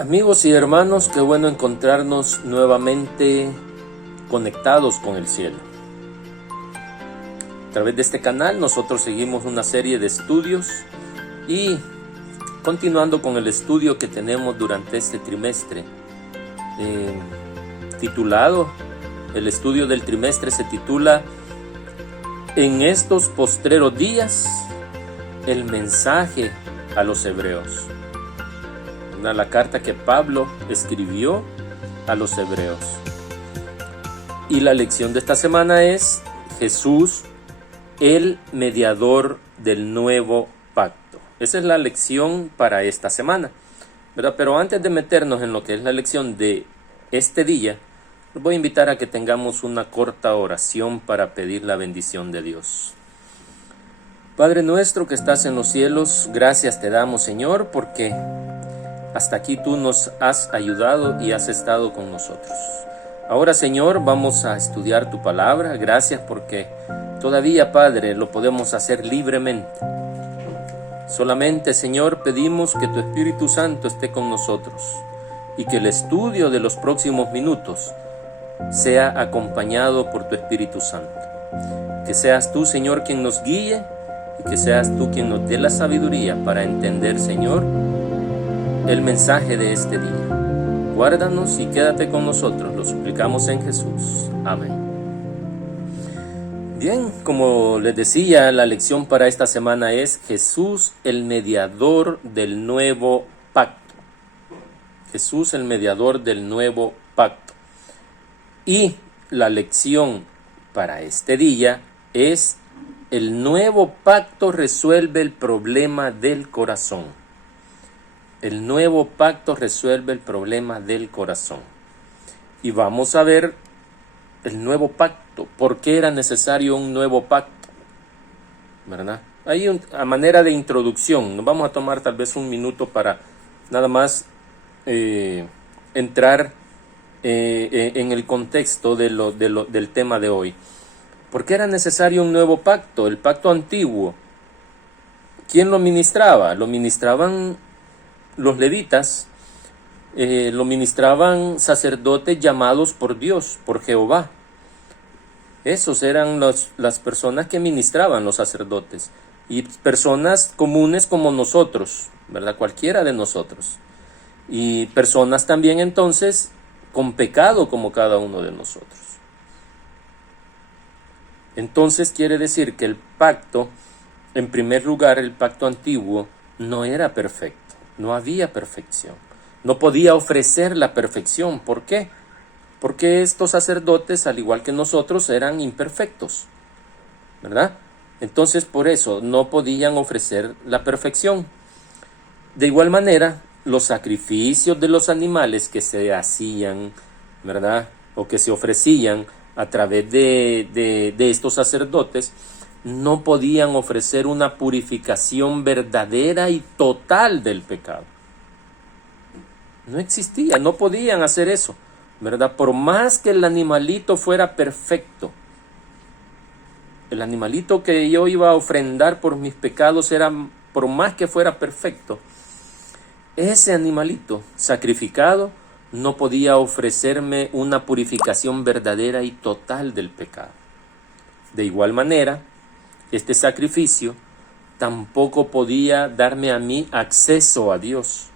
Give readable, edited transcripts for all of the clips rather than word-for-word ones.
Amigos y hermanos, qué bueno encontrarnos nuevamente conectados con el cielo. A través de este canal nosotros seguimos una serie de estudios y continuando con el estudio que tenemos durante este trimestre, el estudio del trimestre se titula En estos postreros días, el mensaje a los hebreos. La carta que Pablo escribió a los hebreos. Y la lección de esta semana es Jesús, el mediador del nuevo pacto. Esa es la lección para esta semana, ¿verdad? Pero antes de meternos en lo que es la lección de este día, los voy a invitar a que tengamos una corta oración para pedir la bendición de Dios. Padre nuestro que estás en los cielos, gracias te damos, Señor, porque hasta aquí tú nos has ayudado y has estado con nosotros. Ahora, Señor, vamos a estudiar tu palabra. Gracias porque todavía, Padre, lo podemos hacer libremente. Solamente, Señor, pedimos que tu Espíritu Santo esté con nosotros y que el estudio de los próximos minutos sea acompañado por tu Espíritu Santo. Que seas tú, Señor, quien nos guíe y que seas tú quien nos dé la sabiduría para entender, Señor, el mensaje de este día. Guárdanos y quédate con nosotros, lo suplicamos en Jesús. Amén. Bien, como les decía, la lección para esta semana es Jesús, el mediador del nuevo pacto. Jesús, el mediador del nuevo pacto. Y la lección para este día es el nuevo pacto resuelve el problema del corazón. El nuevo pacto resuelve el problema del corazón. Y vamos a ver el nuevo pacto. ¿Por qué era necesario un nuevo pacto? ¿Verdad? Hay a manera de introducción. Nos vamos a tomar tal vez un minuto para nada más entrar en el contexto del tema de hoy. ¿Por qué era necesario un nuevo pacto? El pacto antiguo, ¿quién lo ministraba? Lo ministraban los levitas, lo ministraban sacerdotes llamados por Dios, por Jehová. Esos eran las personas que ministraban los sacerdotes. Y personas comunes como nosotros, ¿verdad? Cualquiera de nosotros. Y personas también entonces con pecado como cada uno de nosotros. Entonces quiere decir que el pacto, en primer lugar, el pacto antiguo, no era perfecto. No había perfección. No podía ofrecer la perfección. ¿Por qué? Porque estos sacerdotes, al igual que nosotros, eran imperfectos, ¿verdad? Entonces, por eso, no podían ofrecer la perfección. De igual manera, los sacrificios de los animales que se hacían, ¿verdad? O que se ofrecían a través de estos sacerdotes, no podían ofrecer una purificación verdadera y total del pecado. No existía, no podían hacer eso, ¿verdad? Por más que el animalito fuera perfecto, el animalito que yo iba a ofrendar por mis pecados era, por más que fuera perfecto, ese animalito sacrificado no podía ofrecerme una purificación verdadera y total del pecado. De igual manera, este sacrificio tampoco podía darme a mí acceso a Dios.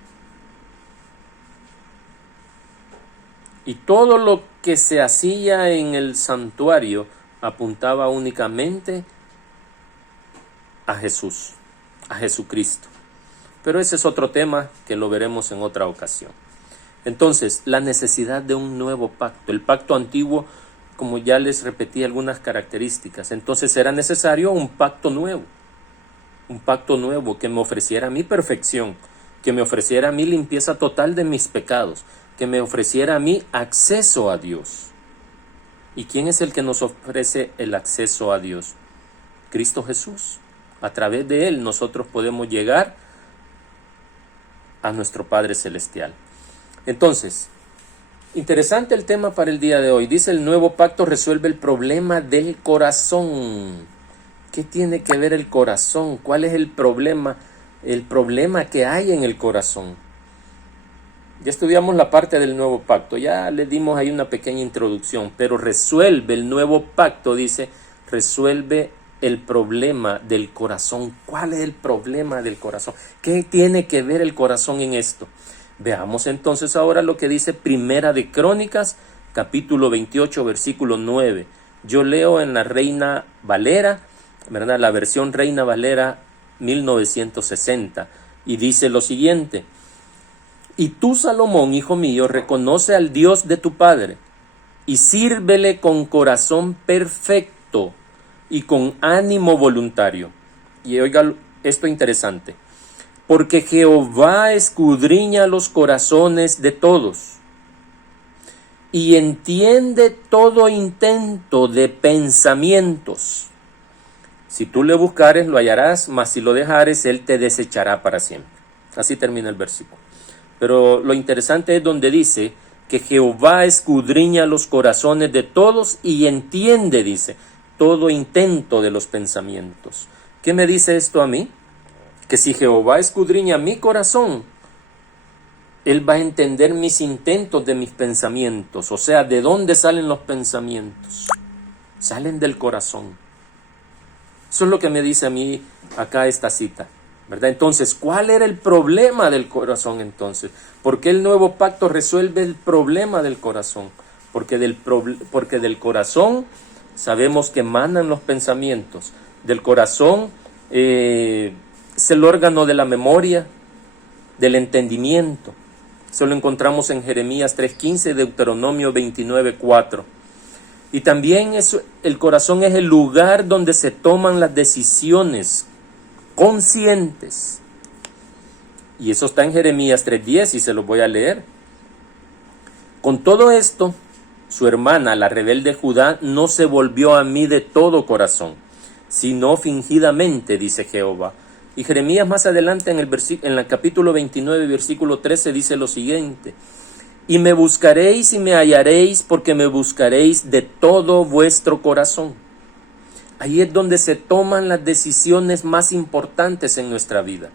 Y todo lo que se hacía en el santuario apuntaba únicamente a Jesús, a Jesucristo. Pero ese es otro tema que lo veremos en otra ocasión. Entonces, la necesidad de un nuevo pacto. El pacto antiguo, como ya les repetí algunas características, entonces era necesario un pacto nuevo que me ofreciera mi perfección, que me ofreciera a mí limpieza total de mis pecados, que me ofreciera a mí acceso a Dios. ¿Y quién es el que nos ofrece el acceso a Dios? Cristo Jesús. A través de Él nosotros podemos llegar a nuestro Padre Celestial. Entonces, interesante el tema para el día de hoy. Dice, el nuevo pacto resuelve el problema del corazón. ¿Qué tiene que ver el corazón? ¿Cuál es el problema? El problema que hay en el corazón. Ya estudiamos la parte del nuevo pacto, ya le dimos ahí una pequeña introducción, pero resuelve el nuevo pacto, dice, resuelve el problema del corazón. ¿Cuál es el problema del corazón? ¿Qué tiene que ver el corazón en esto? Veamos entonces ahora lo que dice Primera de Crónicas, capítulo 28, versículo 9. Yo leo en la Reina Valera, ¿verdad? La versión Reina Valera 1960, y dice lo siguiente: y tú, Salomón, hijo mío, reconoce al Dios de tu padre y sírvele con corazón perfecto y con ánimo voluntario. Y oiga esto interesante: porque Jehová escudriña los corazones de todos y entiende todo intento de pensamientos. Si tú le buscares, lo hallarás, mas si lo dejares, él te desechará para siempre. Así termina el versículo. Pero lo interesante es donde dice que Jehová escudriña los corazones de todos y entiende, dice, todo intento de los pensamientos. ¿Qué me dice esto a mí? Que si Jehová escudriña mi corazón, Él va a entender mis intentos de mis pensamientos. O sea, ¿de dónde salen los pensamientos? Salen del corazón. Eso es lo que me dice a mí acá esta cita, ¿verdad? Entonces, ¿cuál era el problema del corazón entonces? ¿Por qué el nuevo pacto resuelve el problema del corazón? Porque del corazón sabemos que emanan los pensamientos. Del corazón es el órgano de la memoria, del entendimiento. Eso lo encontramos en Jeremías 3:15, Deuteronomio 29:4. Y también el corazón es el lugar donde se toman las decisiones conscientes. Y eso está en Jeremías 3:10 y se lo voy a leer. Con todo esto, su hermana, la rebelde Judá, no se volvió a mí de todo corazón, sino fingidamente, dice Jehová. Y Jeremías más adelante en el capítulo 29, versículo 13, dice lo siguiente: y me buscaréis y me hallaréis, porque me buscaréis de todo vuestro corazón. Ahí es donde se toman las decisiones más importantes en nuestra vida,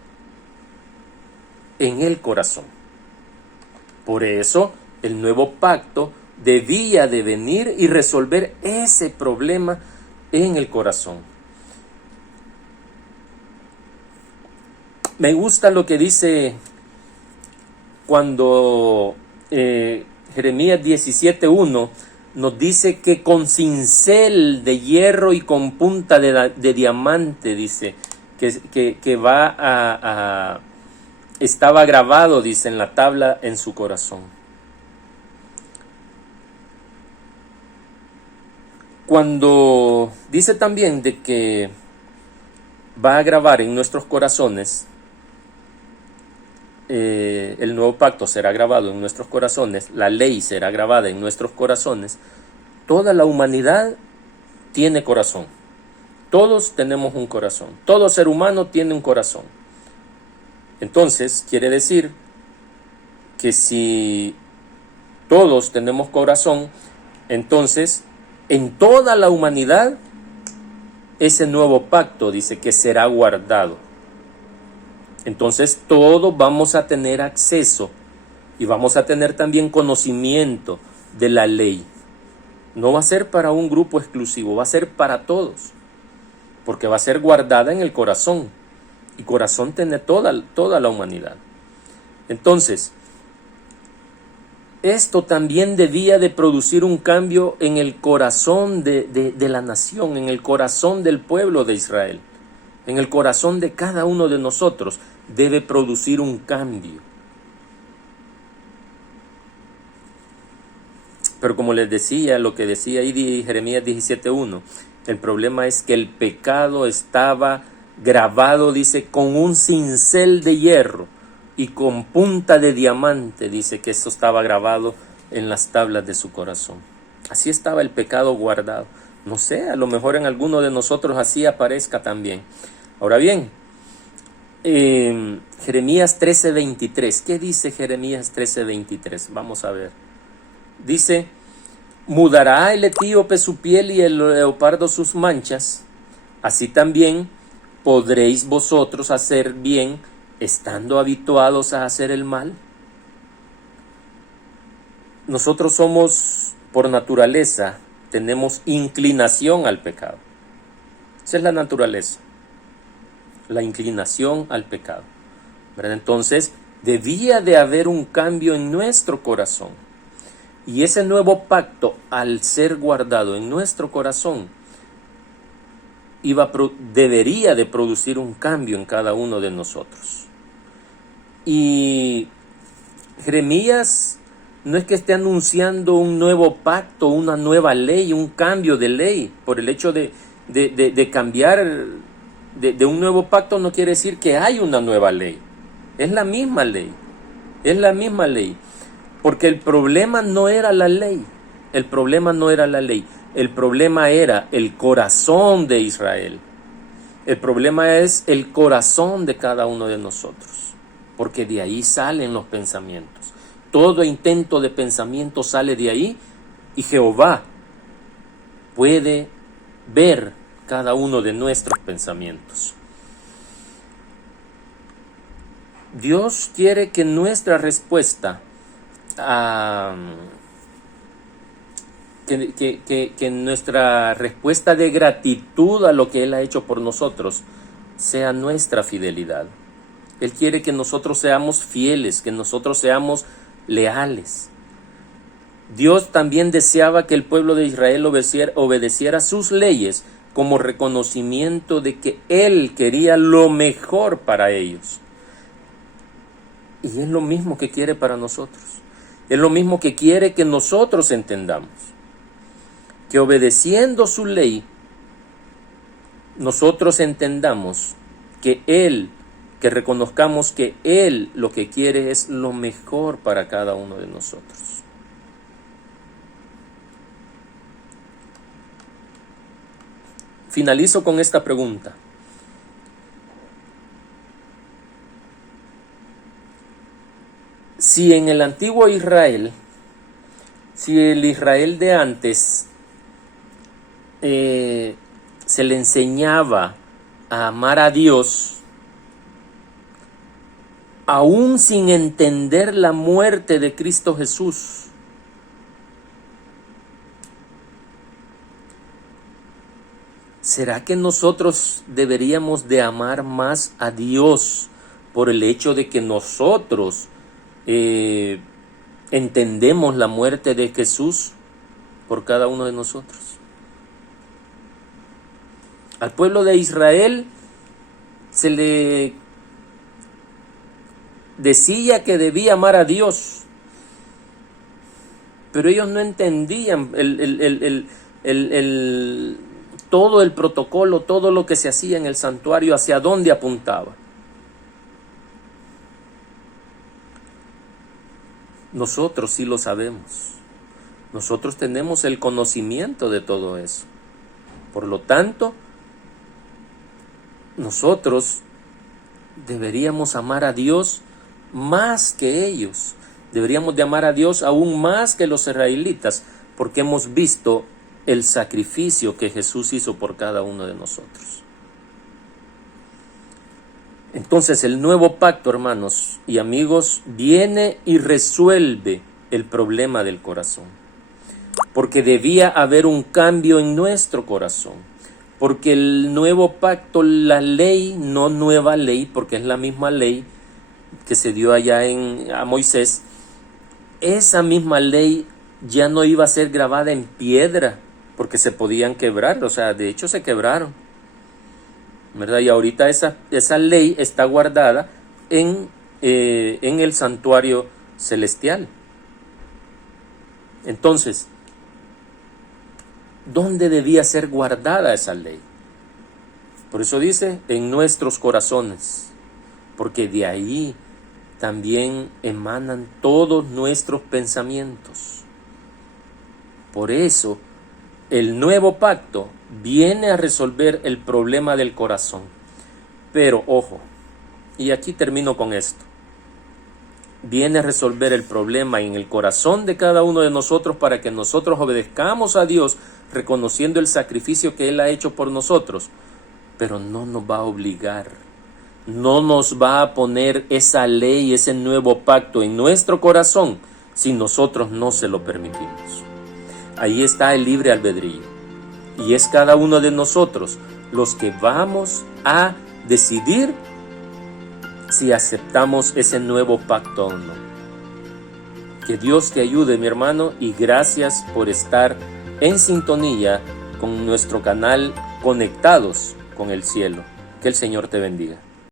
en el corazón. Por eso el nuevo pacto debía de venir y resolver ese problema en el corazón. Me gusta lo que dice cuando Jeremías 17:1 nos dice que con cincel de hierro y con punta de diamante, dice, que estaba grabado, dice, en la tabla en su corazón. Cuando dice también de que va a grabar en nuestros corazones, el nuevo pacto será grabado en nuestros corazones, la ley será grabada en nuestros corazones. Toda la humanidad tiene corazón. Todos tenemos un corazón. Todo ser humano tiene un corazón. Entonces, quiere decir que si todos tenemos corazón, entonces en toda la humanidad ese nuevo pacto dice que será guardado. Entonces todos vamos a tener acceso y vamos a tener también conocimiento de la ley. No va a ser para un grupo exclusivo, va a ser para todos, porque va a ser guardada en el corazón, y corazón tiene toda la humanidad. Entonces, esto también debía de producir un cambio en el corazón de la nación, en el corazón del pueblo de Israel. En el corazón de cada uno de nosotros debe producir un cambio. Pero como les decía, lo que decía ahí Jeremías 17:1, el problema es que el pecado estaba grabado, dice, con un cincel de hierro y con punta de diamante, dice que eso estaba grabado en las tablas de su corazón. Así estaba el pecado guardado. No sé, a lo mejor en alguno de nosotros así aparezca también. Ahora bien, Jeremías 13:23. ¿Qué dice Jeremías 13:23? Vamos a ver. Dice: mudará el etíope su piel y el leopardo sus manchas. Así también podréis vosotros hacer bien estando habituados a hacer el mal. nosotros somos, por naturaleza, tenemos inclinación al pecado. Esa es la naturaleza, la inclinación al pecado, ¿verdad? Entonces, debía de haber un cambio en nuestro corazón. Y ese nuevo pacto, al ser guardado en nuestro corazón, debería de producir un cambio en cada uno de nosotros. Y Jeremías no es que esté anunciando un nuevo pacto, una nueva ley, un cambio de ley. Por el hecho de cambiar de un nuevo pacto no quiere decir que hay una nueva ley. Es la misma ley. Es la misma ley. Porque el problema no era la ley. El problema no era la ley. El problema era el corazón de Israel. El problema es el corazón de cada uno de nosotros. Porque de ahí salen los pensamientos. Todo intento de pensamiento sale de ahí y Jehová puede ver cada uno de nuestros pensamientos. Dios quiere que nuestra respuesta que nuestra respuesta de gratitud a lo que Él ha hecho por nosotros sea nuestra fidelidad. Él quiere que nosotros seamos fieles, que nosotros seamos leales. Dios también deseaba que el pueblo de Israel obedeciera sus leyes como reconocimiento de que Él quería lo mejor para ellos. Y es lo mismo que quiere para nosotros. Es lo mismo que quiere que nosotros entendamos. Que obedeciendo su ley, nosotros entendamos que reconozcamos que Él lo que quiere es lo mejor para cada uno de nosotros. Finalizo con esta pregunta. Si en el antiguo Israel, si el Israel de antes se le enseñaba a amar a Dios, aún sin entender la muerte de Cristo Jesús, ¿será que nosotros deberíamos de amar más a Dios por el hecho de que nosotros entendemos la muerte de Jesús por cada uno de nosotros? Al pueblo de Israel se le decía que debía amar a Dios, pero ellos no entendían todo el protocolo, todo lo que se hacía en el santuario, hacia dónde apuntaba. Nosotros sí lo sabemos. Nosotros tenemos el conocimiento de todo eso. Por lo tanto, nosotros deberíamos amar a Dios más que ellos. Deberíamos de amar a Dios aún más que los israelitas, porque hemos visto el sacrificio que Jesús hizo por cada uno de nosotros. Entonces el nuevo pacto, hermanos y amigos, viene y resuelve el problema del corazón. Porque debía haber un cambio en nuestro corazón. Porque el nuevo pacto, la ley, no nueva ley, porque es la misma ley que se dio allá a Moisés, esa misma ley ya no iba a ser grabada en piedra, porque se podían quebrar, o sea, de hecho se quebraron, ¿verdad? Y ahorita esa ley está guardada en el santuario celestial. Entonces, ¿dónde debía ser guardada esa ley? Por eso dice, en nuestros corazones, porque de ahí también emanan todos nuestros pensamientos. Por eso, el nuevo pacto viene a resolver el problema del corazón. Pero, ojo, y aquí termino con esto. Viene a resolver el problema en el corazón de cada uno de nosotros para que nosotros obedezcamos a Dios, reconociendo el sacrificio que Él ha hecho por nosotros, pero no nos va a obligar, no nos va a poner esa ley, ese nuevo pacto en nuestro corazón, si nosotros no se lo permitimos. Ahí está el libre albedrío. Y es cada uno de nosotros los que vamos a decidir si aceptamos ese nuevo pacto o no. Que Dios te ayude, mi hermano, y gracias por estar en sintonía con nuestro canal Conectados con el Cielo. Que el Señor te bendiga.